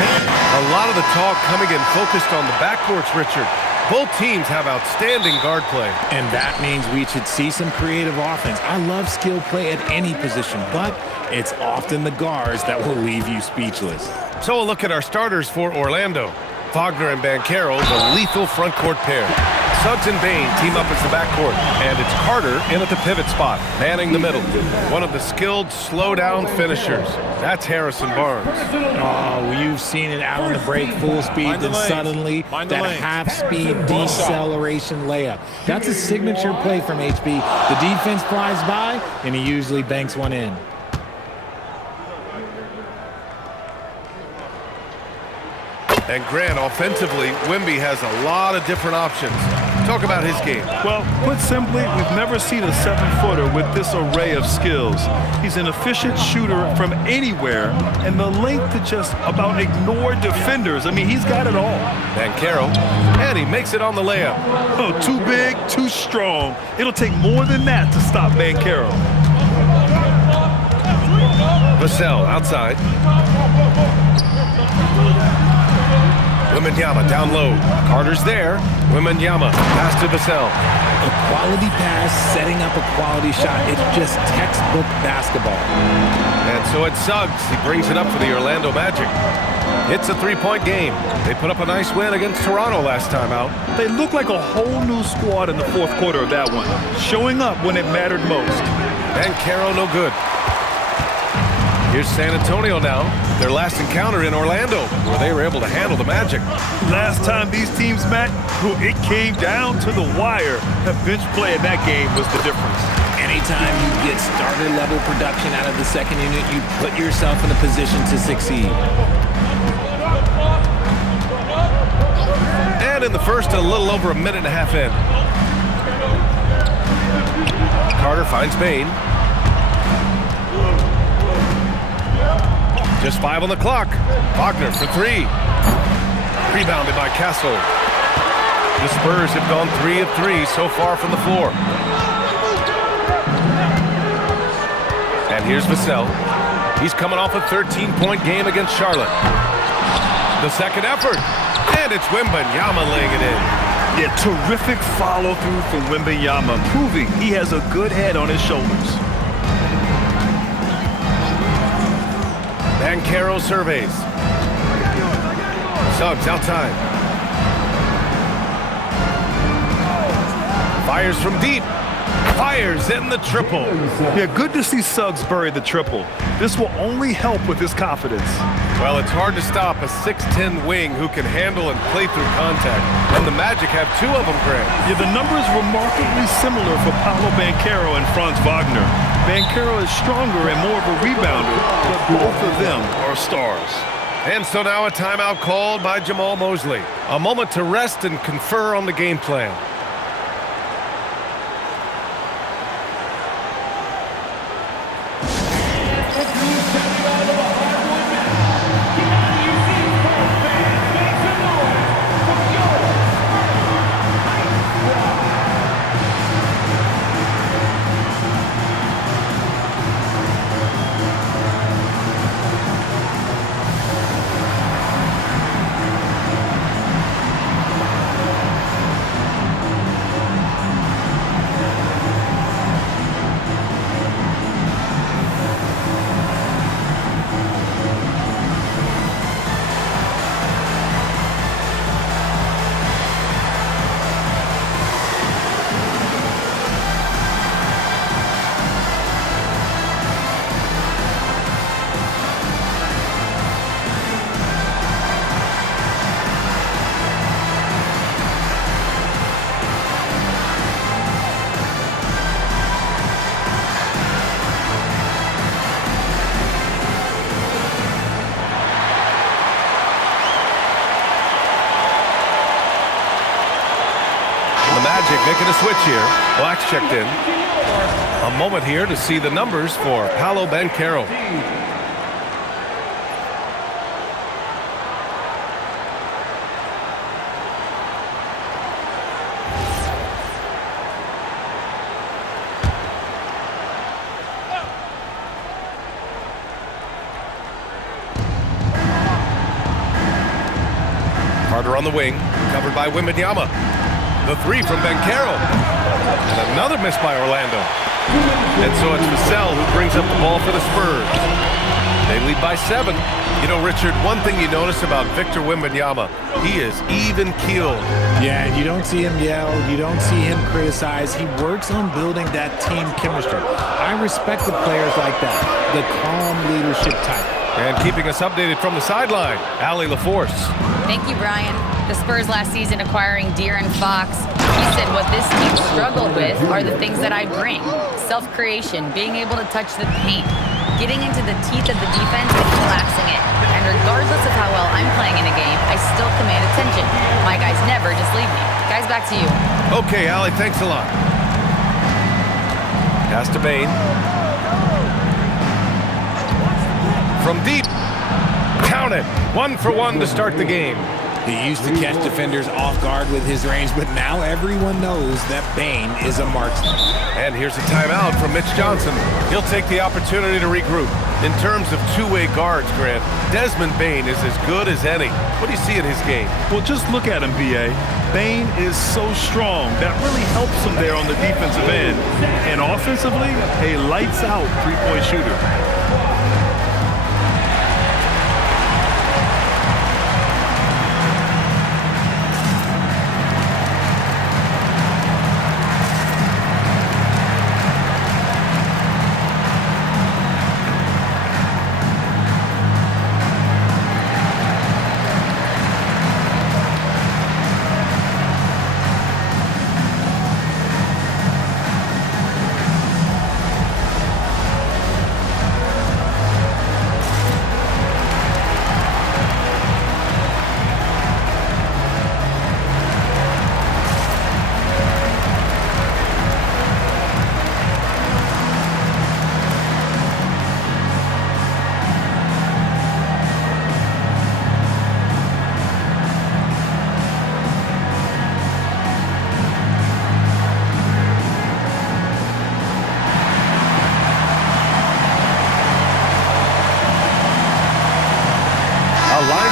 A lot of the talk coming in focused on the backcourts, Richard. Both teams have outstanding guard play. And that means we should see some creative offense. I love skill play at any position, but it's often the guards that will leave you speechless. So a look at our starters for Orlando. Wagner and Banchero, the lethal front court pair. Suggs and Bane team up as the backcourt, and it's Carter in at the pivot spot, manning the middle. One of the skilled, slow-down finishers. That's Harrison Barnes. Oh, you've seen it out on the break, full speed, then suddenly that half-speed deceleration layup. That's a signature play from HB. The defense flies by, and he usually banks one in. And Grant, offensively, Wemby has a lot of different options. Talk about his game. Well, put simply, we've never seen a 7-footer with this array of skills. He's an efficient shooter from anywhere, and the length to just about ignore defenders. I mean, he's got it all. Banchero, and he makes it on the layup. Oh, too big, too strong. It'll take more than that to stop Banchero. Vassell outside. Wembanyama down low. Carter's there. Wembanyama pass to Vassell. A quality pass, setting up a quality shot. It's just textbook basketball. And so it's Suggs. He brings it up for the Orlando Magic. It's a three-point game. They put up a nice win against Toronto last time out. They look like a whole new squad in the fourth quarter of that one, showing up when it mattered most. Banchero no good. Here's San Antonio now. Their last encounter in Orlando, where they were able to handle the Magic. Last time these teams met, it came down to the wire. The bench play in that game was the difference. Anytime you get starter-level production out of the second unit, you put yourself in a position to succeed. And in the first, a little over a minute and a half in. Carter finds Bane. Just 5 on the clock. Wagner for 3. Rebounded by Castle. The Spurs have gone 3 of 3 so far from the floor. And here's Vassell. He's coming off a 13-point game against Charlotte. The second effort. And it's Wembanyama laying it in. Yeah, terrific follow-through from Wembanyama, proving he has a good head on his shoulders. Banchero surveys. Suggs outside. Fires from deep. Fires in the triple. Yeah, good to see Suggs bury the triple. This will only help with his confidence. Well, it's hard to stop a 6'10" wing who can handle and play through contact. And the Magic have 2 of them, Grant. Yeah, the numbers remarkably similar for Paolo Banchero and Franz Wagner. Banchero is stronger and more of a rebounder, but both of them are stars. And so now a timeout called by Jamal Mosley. A moment to rest and confer on the game plan. Making a switch here. Black's checked in. A moment here to see the numbers for Paolo Banchero. Carter on the wing, covered by Wembanyama. The three from Banchero. And another miss by Orlando. And so it's Vassell who brings up the ball for the Spurs. They lead by 7. You know, Richard, one thing you notice about Victor Wembanyama, he is even-keeled. Yeah, and you don't see him yell. You don't see him criticize. He works on building that team chemistry. I respect the players like that, the calm leadership type. And keeping us updated from the sideline, Allie LaForce. Thank you, Brian. The Spurs last season acquiring De'Aaron Fox. He said what this team struggled with are the things that I bring. Self-creation, being able to touch the paint, getting into the teeth of the defense and collapsing it. And regardless of how well I'm playing in a game, I still command attention. My guys never just leave me. Guys, back to you. Okay, Allie, thanks a lot. Pass to Bane. From deep. Count it. 1 for 1 to start the game. He used to catch defenders off guard with his range, but now everyone knows that Bane is a marksman. And here's a timeout from Mitch Johnson. He'll take the opportunity to regroup. In terms of two-way guards, Grant, Desmond Bane is as good as any. What do you see in his game? Well, just look at him, B.A. Bane is so strong. That really helps him there on the defensive end. And offensively, a lights-out three-point shooter.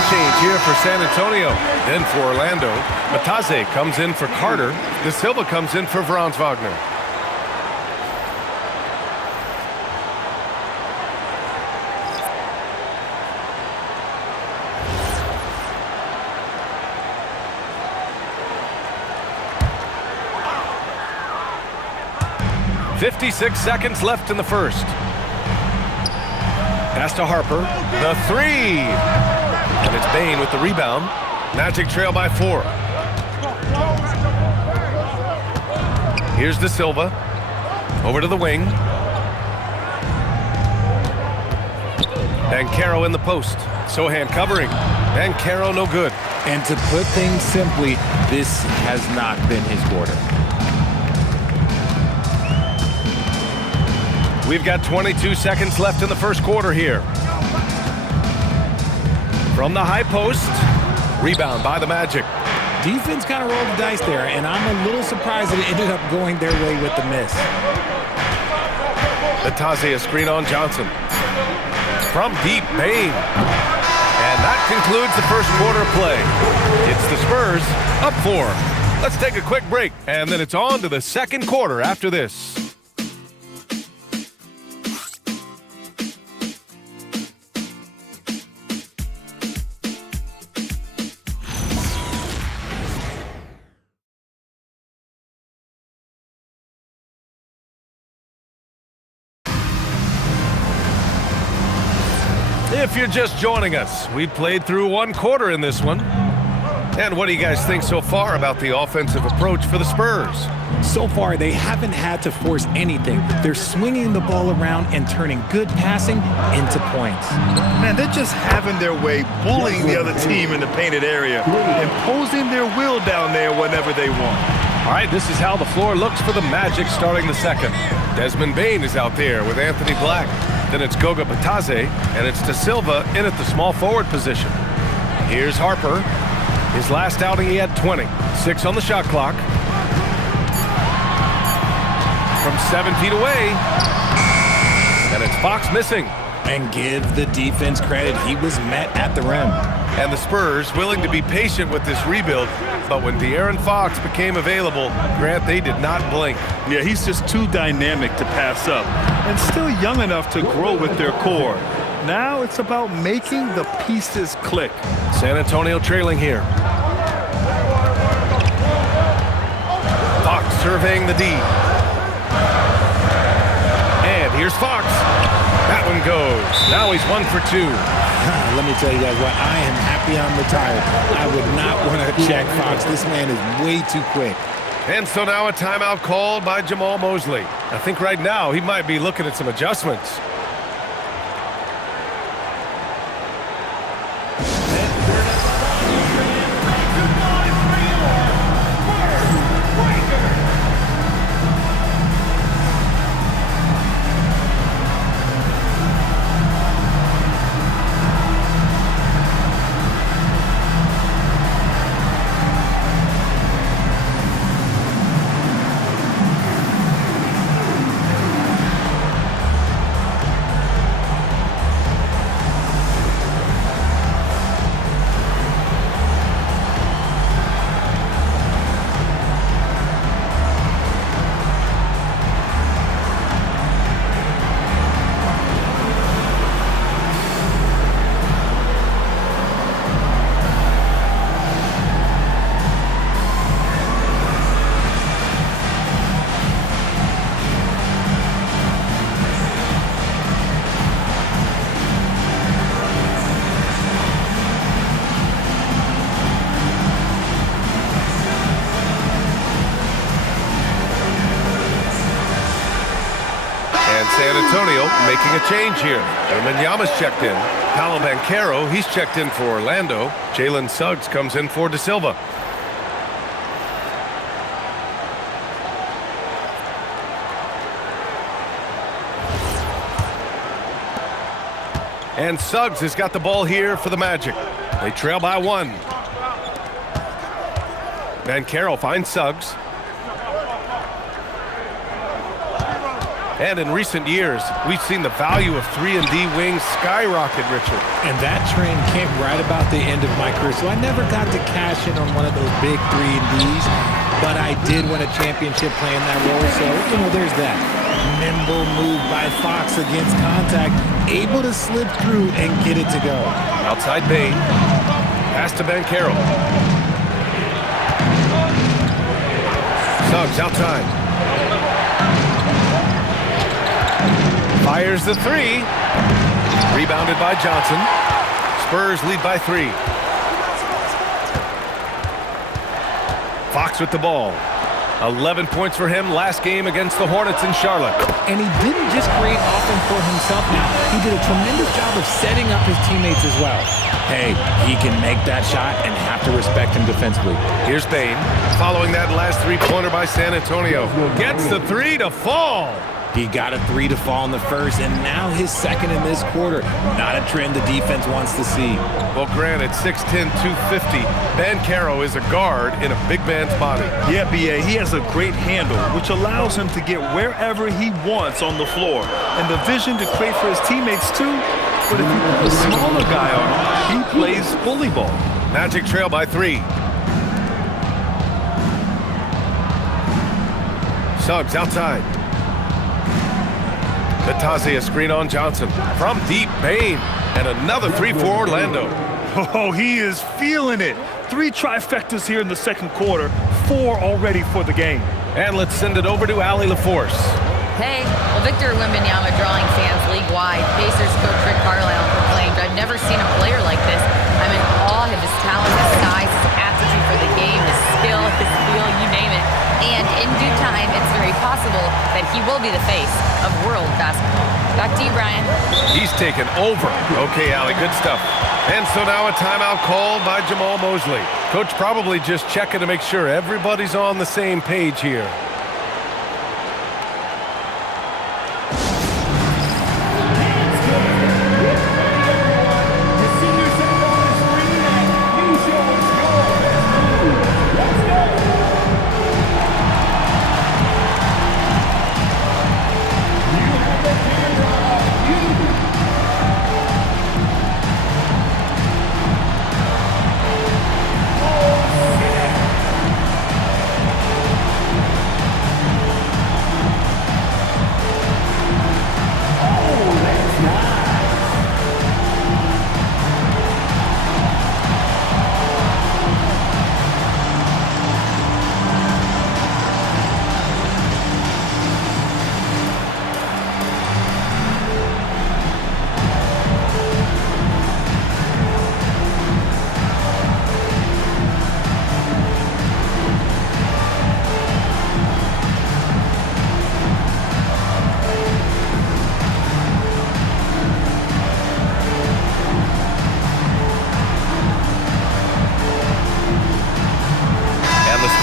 Change here for San Antonio. Then for Orlando, Matase comes in for Carter. De Silva comes in for Franz Wagner. .56 seconds left in the first. Pass to Harper. The three. And it's Bane with the rebound. Magic trail by 4. Here's De Silva. Over to the wing. Banchero in the post. Sohan covering. Banchero no good. And to put things simply, this has not been his quarter. We've got 22 seconds left in the first quarter here. From the high post, rebound by the Magic. Defense kind of rolled the dice there, and I'm a little surprised that it ended up going their way with the miss. Matase a screen on Johnson. From deep, Bane. And that concludes the first quarter play. It's the Spurs up 4. Let's take a quick break, and then it's on to the second quarter after this. If you're just joining us, we played through one quarter in this one. And what do you guys think so far about the offensive approach for the Spurs? So far, they haven't had to force anything. They're swinging the ball around and turning good passing into points. Man, they're just having their way, bullying the other team in the painted area, imposing their will down there whenever they want. All right, this is how the floor looks for the Magic starting the second. Desmond Bane is out there with Anthony Black. Then it's Goga Bitadze, and it's De Silva in at the small forward position. Here's Harper. His last outing, he had 20. 6 on the shot clock. From 7 feet away. And it's Fox missing. And give the defense credit. He was met at the rim. And the Spurs willing to be patient with this rebuild, but when De'Aaron Fox became available, Grant, they did not blink. Yeah, he's just too dynamic to pass up and still young enough to grow with their core. Now it's about making the pieces click. San Antonio trailing here. Fox surveying the D. And here's Fox. That one goes. Now he's 1 for 2. Let me tell you guys what, I am happy I'm retired. I would not want to check Fox. This man is way too quick. And so now a timeout called by Jamal Mosley. I think right now he might be looking at some adjustments. San Antonio making a change here. Wembanyama's checked in. Paolo Banchero, he's checked in for Orlando. Jalen Suggs comes in for De Silva. And Suggs has got the ball here for the Magic. They trail by 1. Banchero finds Suggs. And in recent years, we've seen the value of 3-and-D wings skyrocket, Richard. And that trend came right about the end of my career. So I never got to cash in on one of those big 3-and-Ds, but I did win a championship playing that role. So, there's that. Nimble move by Fox against contact, able to slip through and get it to go. Outside Bane. Pass to Banchero. Suggs outside. Fires the 3. Rebounded by Johnson. Spurs lead by 3. Fox with the ball. 11 points for him last game against the Hornets in Charlotte. And he didn't just create offense for himself now. He did a tremendous job of setting up his teammates as well. Hey, he can make that shot and have to respect him defensively. Here's Bane. Following that last three-pointer by San Antonio. Gets the 3 to fall. He got a 3 to fall in the first, and now his second in this quarter. Not a trend the defense wants to see. Well, granted, 6'10", 250, Banchero is a guard in a big man's body. Yeah, B.A., he has a great handle, which allows him to get wherever he wants on the floor. And the vision to create for his teammates, too. But if you put a smaller guy on him, he plays bully ball. Magic trail by 3. Suggs outside. Natasha screen on Johnson. From deep, Bane. And another 3 for Orlando. Oh, he is feeling it. 3 trifectas here in the second quarter. 4 already for the game. And let's send it over to Allie LaForce. Hey, well, Victor Wembanyama drawing fans league-wide. Pacers coach Rick Carlisle proclaimed, "I've never seen a player like this. I'm in awe of his talent, his size, his aptitude for the game, his skill, his feel, you name it. And in due time, it's very possible that he will be the face of world basketball." Back to you, Brian. He's taken over. Okay, Allie, good stuff. And so now a timeout called by Jamal Mosley. Coach probably just checking to make sure everybody's on the same page here.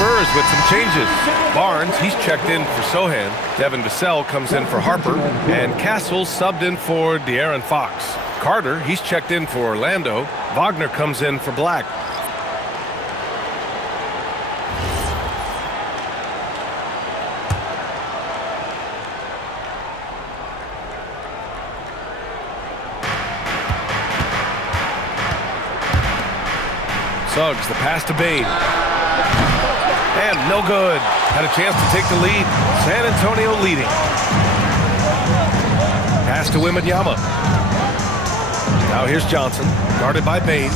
Spurs with some changes. Barnes, he's checked in for Sohan. Devin Vassell comes in for Harper. And Castle subbed in for De'Aaron Fox. Carter, he's checked in for Orlando. Wagner comes in for Black. Suggs, the pass to Bane. And no good. Had a chance to take the lead. San Antonio leading. Pass to Wembanyama. Now here's Johnson, guarded by Bane.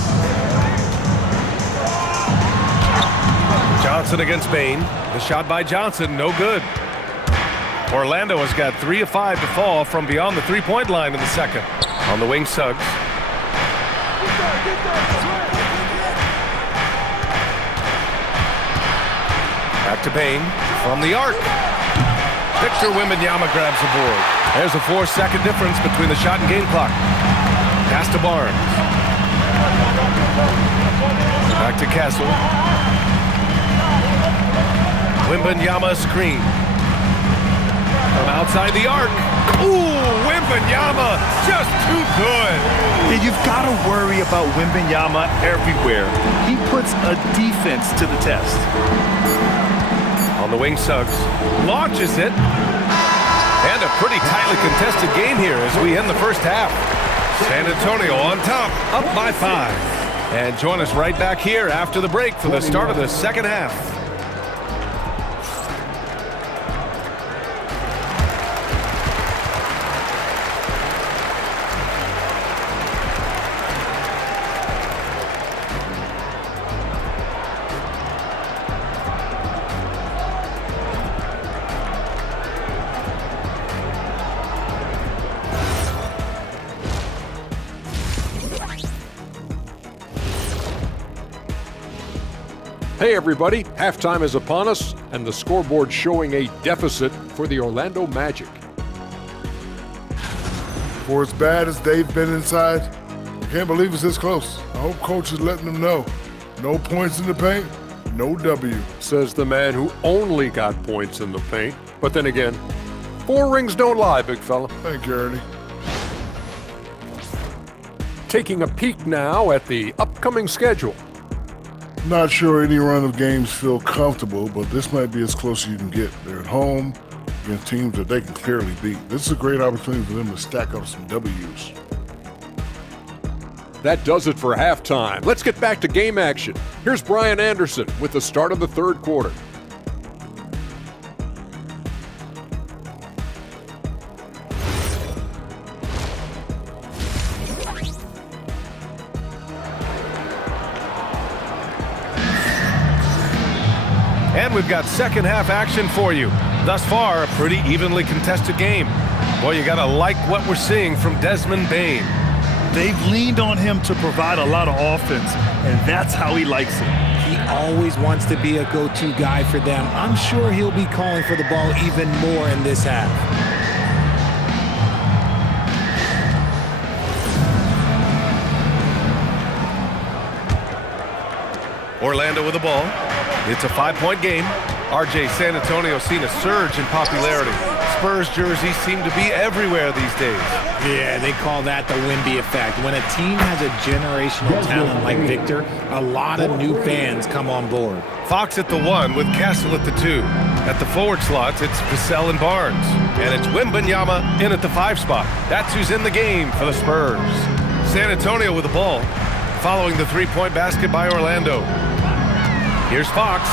Johnson against Bane. The shot by Johnson, no good. Orlando has got 3 of 5 to fall from beyond the three-point line in the second. On the wing, Suggs. Back to Bane from the arc. Victor Wembanyama grabs the board. There's a 4-second difference between the shot and game clock. Pass to Barnes. Back to Castle. Wembanyama screen. From outside the arc. Ooh, Wembanyama just too good. And you've got to worry about Wembanyama everywhere. He puts a defense to the test. On the wing, Suggs launches it. And a pretty tightly contested game here as we end the first half. San Antonio on top, up by 5. And join us right back here after the break for the start of the second half. Hey everybody, halftime is upon us, and the scoreboard showing a deficit for the Orlando Magic. For as bad as they've been inside, I can't believe it's this close. I hope coach is letting them know. No points in the paint, no W. Says the man who only got points in the paint. But then again, 4 rings don't lie, big fella. Thank you, Ernie. Taking a peek now at the upcoming schedule. Not sure any run of games feel comfortable, but this might be as close as you can get. They're at home against teams that they can clearly beat. This is a great opportunity for them to stack up some W's. That does it for halftime. Let's get back to game action. Here's Brian Anderson with the start of the third quarter. And we've got second half action for you. Thus far, a pretty evenly contested game. Boy, you gotta like what we're seeing from Desmond Bane. They've leaned on him to provide a lot of offense, and that's how he likes it. He always wants to be a go-to guy for them. I'm sure he'll be calling for the ball even more in this half. Orlando with the ball. It's a 5-point game. RJ, San Antonio seen a surge in popularity. Spurs jerseys seem to be everywhere these days. Yeah, they call that the Wemby effect. When a team has a generational talent like Victor, a lot of new fans come on board. Fox at the 1 with Castle at the 2. At the forward slots, it's Vassell and Barnes. And it's Wembanyama in at the 5 spot. That's who's in the game for the Spurs. San Antonio with the ball, following the 3-point basket by Orlando. Here's Fox.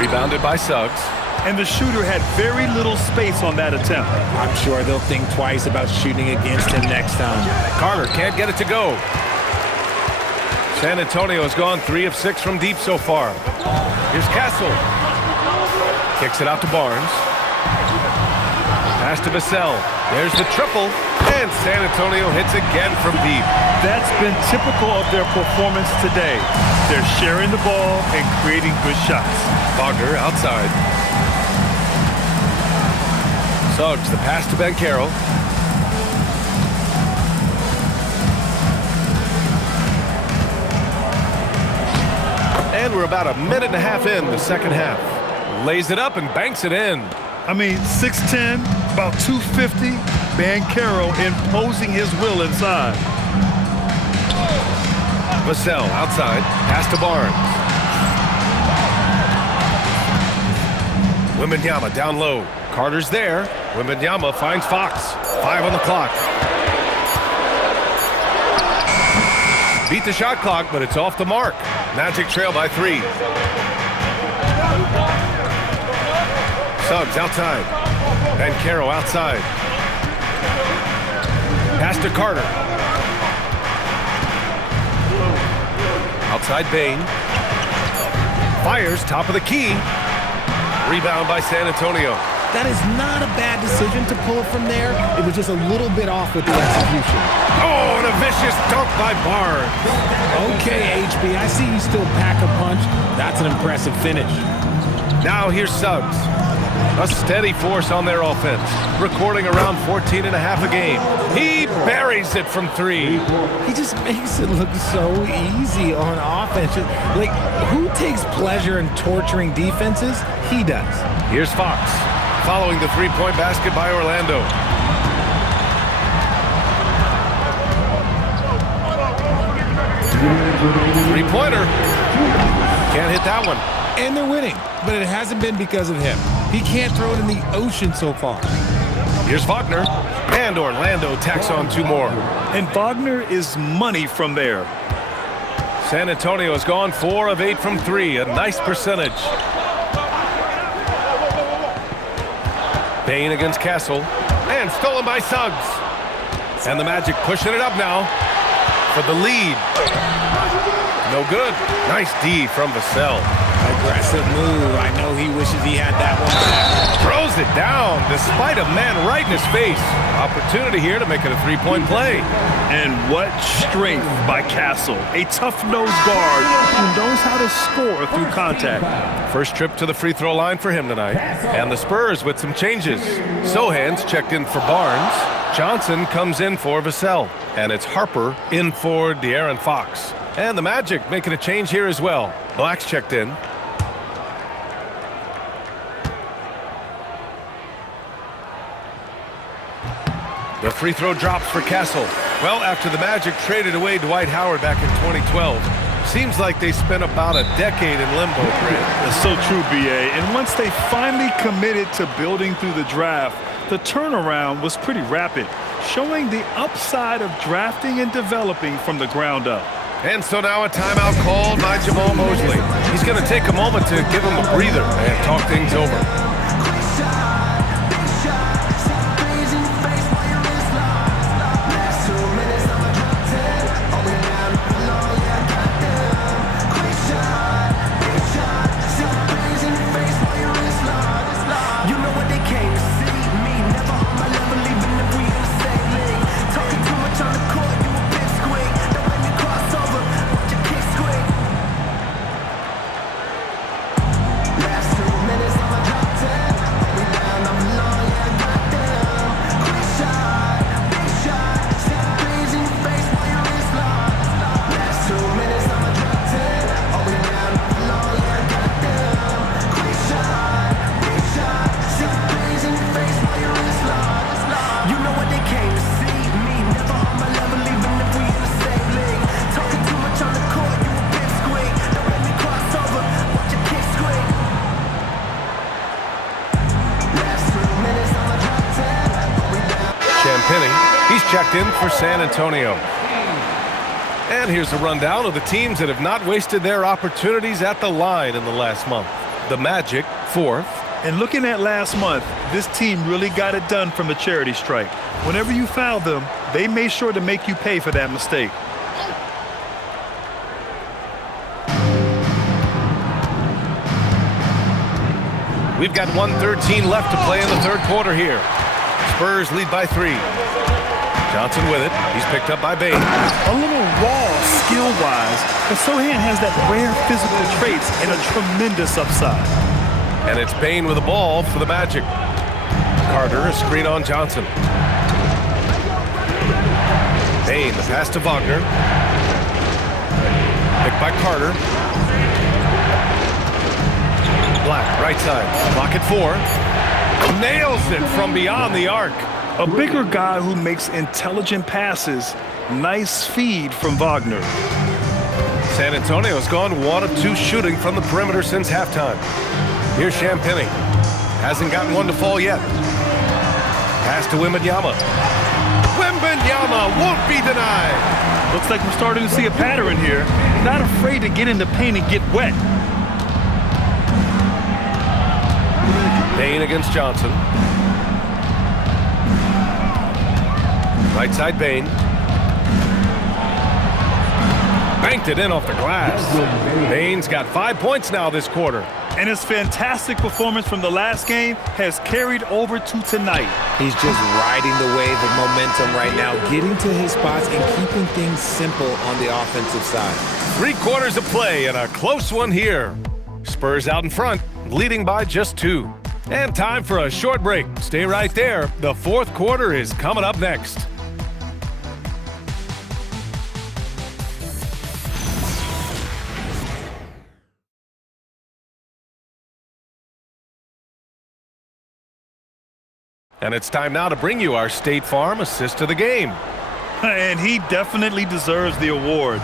Rebounded by Suggs. And the shooter had very little space on that attempt. I'm sure they'll think twice about shooting against him next time. Carter can't get it to go. San Antonio has gone 3 of 6 from deep so far. Here's Castle. Kicks it out to Barnes. Pass to Vassell. There's the triple. And San Antonio hits again from deep. That's been typical of their performance today. They're sharing the ball and creating good shots. Wagner outside. Suggs, the pass to Banchero. And we're about a minute and a half in the second half. Lays it up and banks it in. I mean, 6'10", about 250. Banchero imposing his will inside. Vassell outside, pass to Barnes. Wembanyama down low. Carter's there. Wembanyama finds Fox. 5 on the clock. Beat the shot clock, but it's off the mark. Magic trail by 3. Suggs outside. Banchero outside. Pass to Carter. Outside Bane. Fires top of the key. Rebound by San Antonio. That is not a bad decision to pull it from there. It was just a little bit off with the execution. Oh, and a vicious dunk by Barnes. Okay, HB, I see you still pack a punch. That's an impressive finish. Now here's Suggs. A steady force on their offense, recording around 14 and a half a game. He buries it from 3. He just makes it look so easy on offense. Like, who takes pleasure in torturing defenses? He does. Here's Fox, following the three-point basket by Orlando. Three-pointer. Can't hit that one. And they're winning, but it hasn't been because of him. He can't throw it in the ocean so far. Here's Wagner, and Orlando tacks on 2 more. And Wagner is money from there. San Antonio has gone 4 of 8 from 3, a nice percentage. Bane against Castle, and stolen by Suggs. And the Magic pushing it up now for the lead. No good. Nice D from Vassell. Aggressive move. I know he wishes he had that one back. Throws it down despite a man right in his face. Opportunity here to make it a 3-point play. And what strength by Castle. A tough-nosed guard who knows how to score through contact. First trip to the free throw line for him tonight. And the Spurs with some changes. Sohan's checked in for Barnes. Johnson comes in for Vassell. And it's Harper in for De'Aaron Fox. And the Magic making a change here as well. Black's checked in. The free throw drops for Castle. Well, after the Magic traded away Dwight Howard back in 2012, seems like they spent about a decade in limbo, Grant. That's so true, B.A. And once they finally committed to building through the draft, the turnaround was pretty rapid, showing the upside of drafting and developing from the ground up. And so now a timeout called by Jamal Mosley. He's going to take a moment to give him a breather and talk things over. He's checked in for San Antonio. And here's a rundown of the teams that have not wasted their opportunities at the line in the last month. The Magic, 4th. And looking at last month, this team really got it done from the charity stripe. Whenever you fouled them, they made sure to make you pay for that mistake. We've got 1:13 left to play in the third quarter here. Spurs lead by 3. Johnson with it. He's picked up by Bane. A little raw skill-wise, but Sohan has that rare physical traits and a tremendous upside. And it's Bane with the ball for the Magic. Carter, a screen on Johnson. Bane, the pass to Wagner. Picked by Carter. Black, right side. Clock at 4. Nails it from beyond the arc. A bigger guy who makes intelligent passes. Nice feed from Wagner. San Antonio's gone 1 of 2 shooting from the perimeter since halftime. Here's Champagnie. Hasn't gotten one to fall yet. Pass to Wembanyama. Wembanyama won't be denied. Looks like we're starting to see a pattern here. Not afraid to get in the paint and get wet. Bane against Johnson. Right side Bane. Banked it in off the glass. Bane's got 5 points now this quarter. And his fantastic performance from the last game has carried over to tonight. He's just riding the wave of momentum right now, getting to his spots and keeping things simple on the offensive side. 3 quarters of play and a close one here. Spurs out in front, leading by just 2. And time for a short break. Stay right there. The 4th quarter is coming up next. And it's time now to bring you our State Farm assist of the game. And he definitely deserves the award.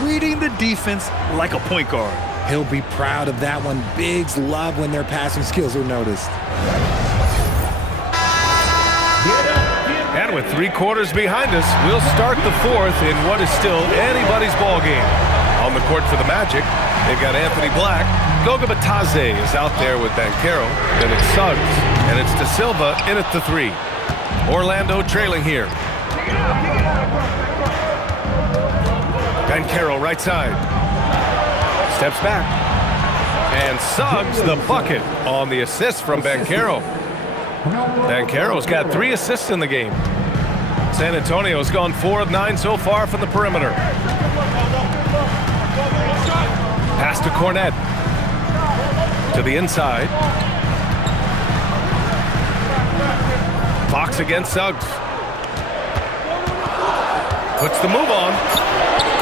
Reading the defense like a point guard. He'll be proud of that one. Bigs love when their passing skills are noticed. And with 3 quarters behind us, we'll start the 4th in what is still anybody's ball game. On the court for the Magic, they've got Anthony Black. Goga Bitadze is out there with Banchero. Then it's Suggs, and it's De Silva in at the 3. Orlando trailing here. Banchero right side. Steps back. And Suggs the bucket on the assist from Banchero. Banchero's got 3 assists in the game. San Antonio's gone 4 of 9 so far from the perimeter. Pass to Cornet. To the inside. Fox against Suggs. Puts the move on.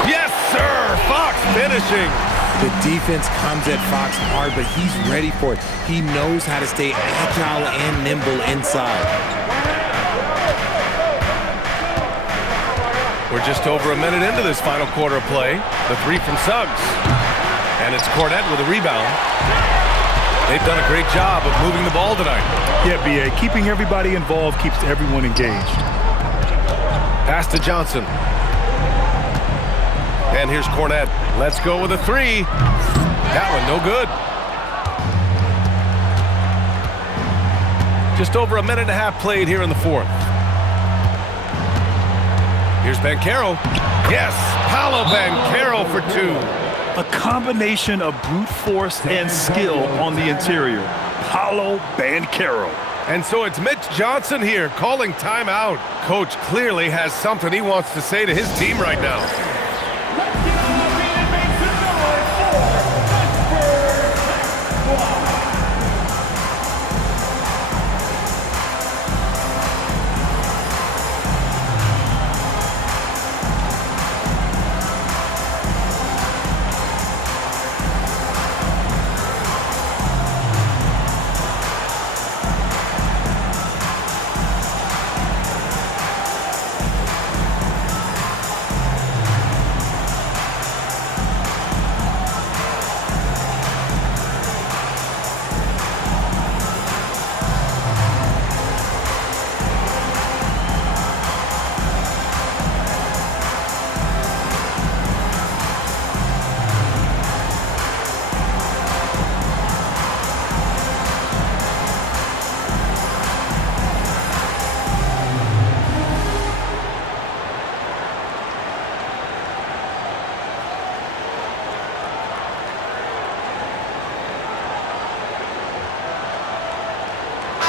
Yes, sir! Fox finishing. The defense comes at Fox hard, but he's ready for it. He knows how to stay agile and nimble inside. We're just over a minute into this final quarter of play. The 3 from Suggs. And it's Cornet with a rebound. They've done a great job of moving the ball tonight. Yeah, B.A. Keeping everybody involved keeps everyone engaged. Pass to Johnson. And here's Cornet. Let's go with a 3. That one no good. Just over a minute and a half played here in the 4th. Here's Banchero. Yes, Paolo Banchero for 2. A combination of brute force and skill on the interior. Paolo Banchero. And so it's Mitch Johnson here calling timeout. Coach clearly has something he wants to say to his team right now.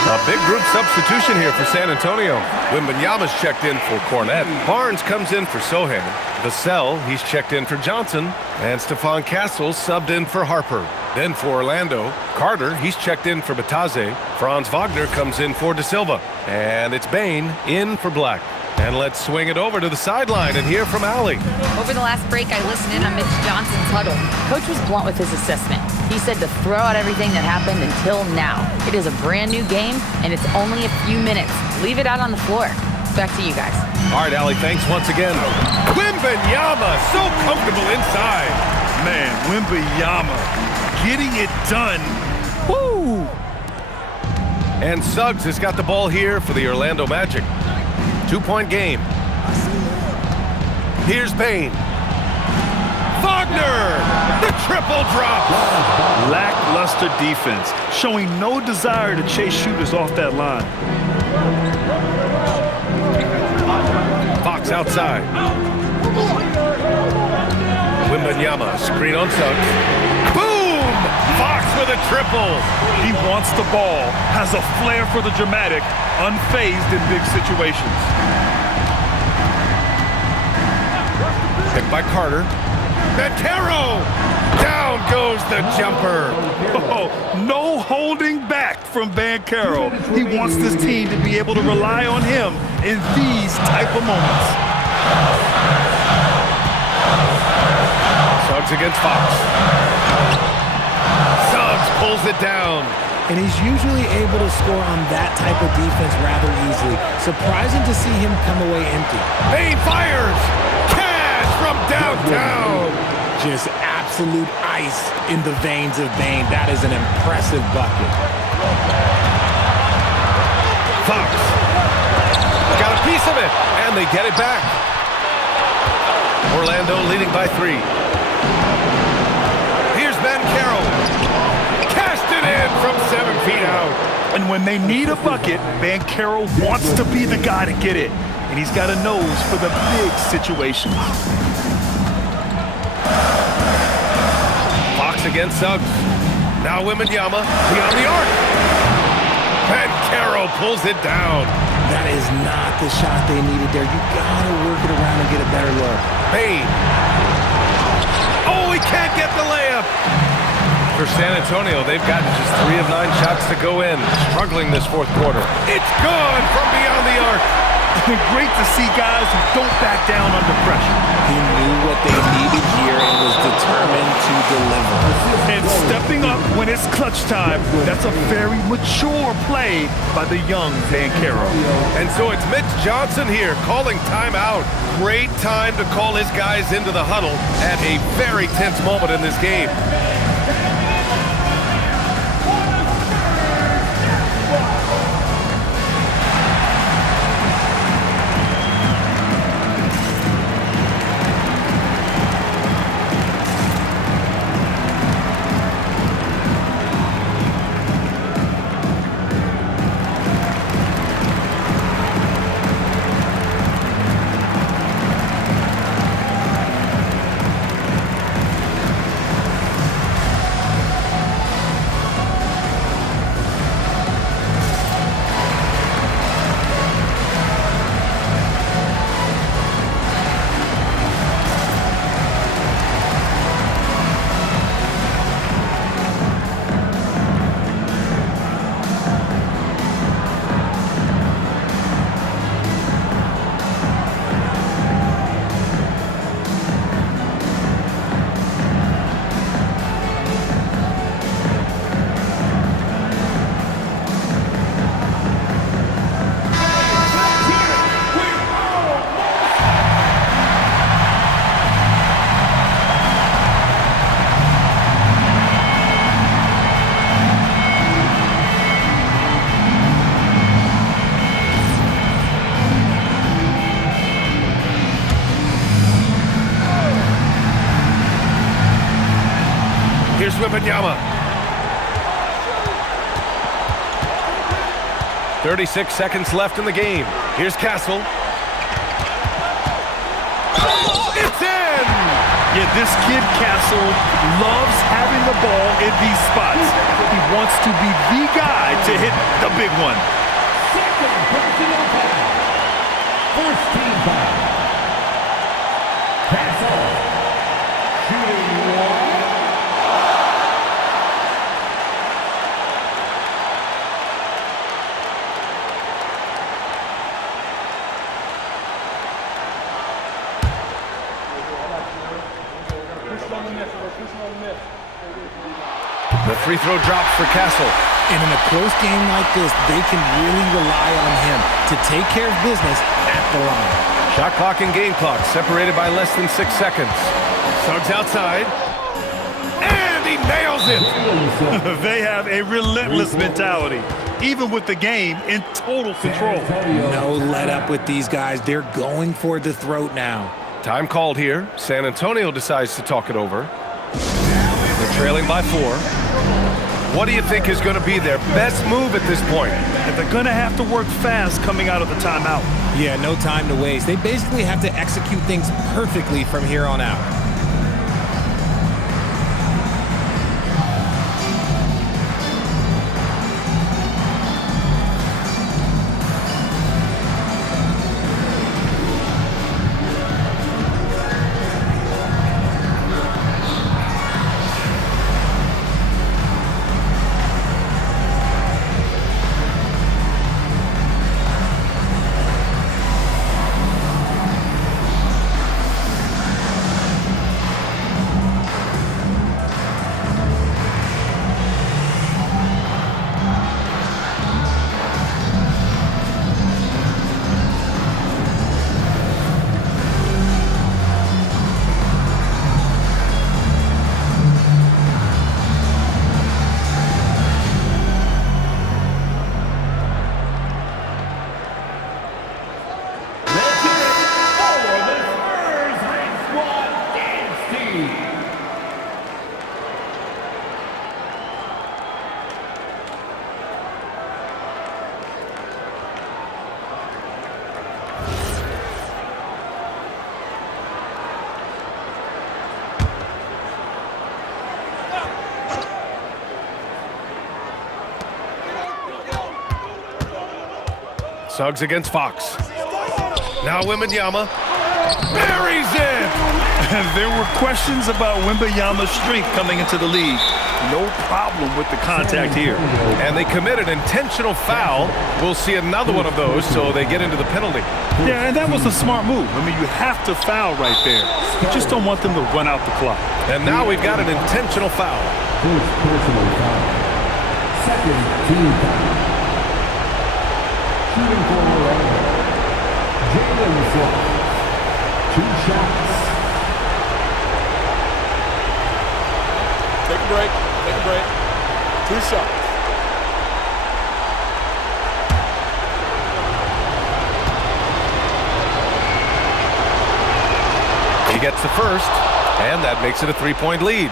A big group substitution here for San Antonio. Wembanyama's checked in for Cornet. Barnes comes in for Sohan. Vassell, he's checked in for Johnson. And Stephon Castles subbed in for Harper. Then for Orlando, Carter, he's checked in for Bitadze. Franz Wagner comes in for De Silva. And it's Bane in for Black. And let's swing it over to the sideline and hear from Allie. Over the last break, I listened in on Mitch Johnson's huddle. Coach was blunt with his assessment. He said to throw out everything that happened until now. It is a brand new game, and it's only a few minutes. Leave it out on the floor. Back to you guys. All right, Allie, thanks once again. Wembanyama, so comfortable inside. Man, Wembanyama getting it done. Woo! And Suggs has got the ball here for the Orlando Magic. 2-point game. Here's Bane. Wagner, the triple drop. Lackluster defense, showing no desire to chase shooters off that line. Fox outside. Wembanyama, screen on Suggs. Boom! Fox with a triple. He wants the ball, has a flair for the dramatic, unfazed in big situations. Picked by Carter. Banchero! Down goes the jumper. Oh, no holding back from Banchero. He wants this team to be able to rely on him in these type of moments. Suggs against Fox. Suggs pulls it down. And he's usually able to score on that type of defense rather easily. Surprising to see him come away empty. Bane fires! Cash from downtown! Just absolute ice in the veins of Bane. That is an impressive bucket. Fox got a piece of it, and they get it back. Orlando leading by 3. Here's Banchero. Cashed it in from 7 feet out. And when they need a bucket, Banchero wants to be the guy to get it. And he's got a nose for the big situations. Fox against Suggs. Now Wembanyama beyond the arc. Banchero pulls it down. That is not the shot they needed there. You gotta work it around and get a better look. Bane. Oh, he can't get the layup. For San Antonio, they've gotten just 3 of 9 shots to go in. Struggling this fourth quarter. It's gone from beyond the arc. Great to see guys who don't back down under pressure. He knew what they needed here and was determined to deliver. And stepping up when it's clutch time, that's a very mature play by the young Banchero. And so it's Mitch Johnson here calling timeout. Great time to call his guys into the huddle at a very tense moment in this game. Here's Wembanyama. 36 seconds left in the game. Here's Castle. It's in! Yeah, this kid Castle loves having the ball in these spots. He wants to be the guy to hit the big one. Second personal foul. First team foul. Castle. Shooting one. The free throw drops for Castle. And in a close game like this, they can really rely on him to take care of business at the line. Shot clock and game clock separated by less than 6 seconds. Suggs outside. And he nails it. They have a relentless mentality, even with the game in total control. No let up with these guys. They're going for the throat now. Time called here. San Antonio decides to talk it over. They're trailing by 4. What do you think is going to be their best move at this point? And they're going to have to work fast coming out of the timeout. Yeah, no time to waste. They basically have to execute things perfectly from here on out. Suggs against Fox. Now Wembanyama buries it! There were questions about Wembanyama's strength coming into the league. No problem with the contact here. And they commit an intentional foul. We'll see another one of those, so they get into the penalty. Yeah, and that was a smart move. I mean, you have to foul right there. You just don't want them to run out the clock. And now we've got an intentional foul. First personal foul. Second team foul. Shooting for Orlando. Jalen Suggs. 2 shots. Take a break. Take a break. 2 shots. He gets the first, and that makes it a 3-point lead.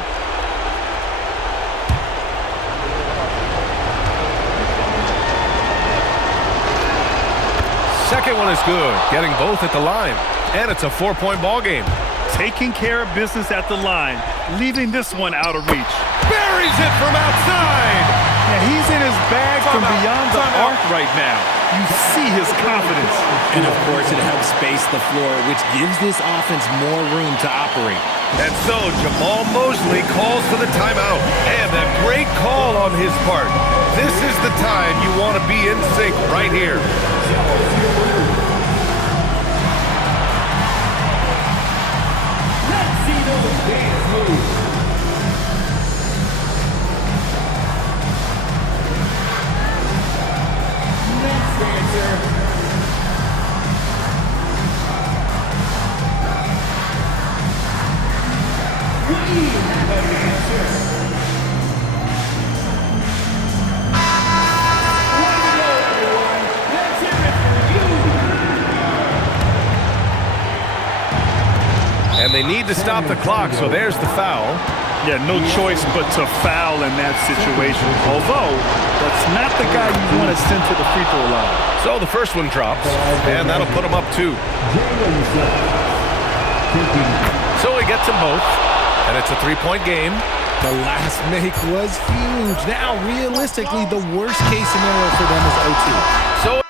Second one is good, getting both at the line. And it's a 4-point ball game. Taking care of business at the line, leaving this one out of reach. Buries it from outside! Yeah, he's in his bag from beyond the arc right now. You see his confidence. And of course, it helps space the floor, which gives this offense more room to operate. And so Jamal Mosley calls for the timeout. And a great call on his part. This is the time you want to be in sync right here. Let's see those dance moves. Next dancer. We have a dancer. Way to go, everyone. Let's hear it for you. And they need to stop the clock, so there's the foul. Yeah, no choice but to foul in that situation. Although, that's not the guy you want to send to the free throw line. So the first one drops, and that'll put him up 2. Jalen Suggs. So he gets them both, and it's a 3-point game. The last make was huge. Now, realistically, the worst case scenario for them is OT. So